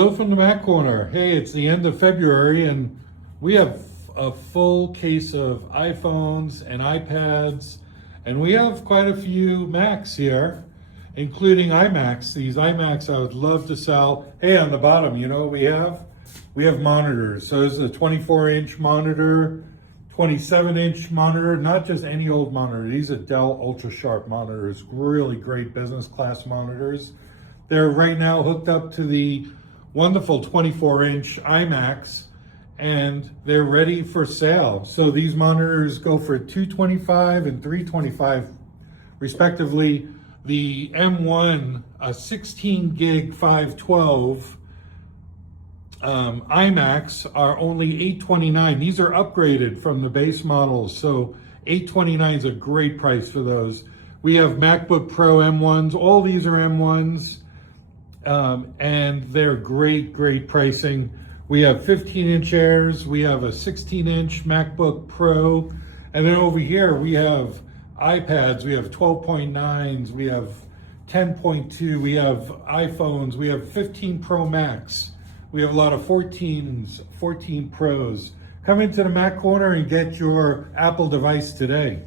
Hello from the Mac Corner. Hey, it's the end of February and we have a full case of iPhones and iPads, and we have quite a few Macs here, including iMacs. These iMacs I would love to sell. Hey, on the bottom, you know what we have? We have monitors. So this is a 24-inch monitor, 27-inch monitor, not just any old monitor. These are Dell Ultra Sharp monitors, really great business class monitors. They're right now hooked up to the wonderful 24-inch iMacs, and they're ready for sale. So these monitors go for $225 and $325 respectively. The M1 16 gig 512 iMacs are only $829. These are upgraded from the base models, so $829 is a great price for those. We have MacBook Pro M1s. All these are M1s. And they're great pricing. We have 15-inch Airs, we have a 16-inch MacBook Pro, and then over here we have iPads, we have 12.9s, we have 10.2, we have iPhones, we have 15 Pro Max, we have a lot of 14s, 14 Pros. Come into the Mac Corner and get your Apple device today.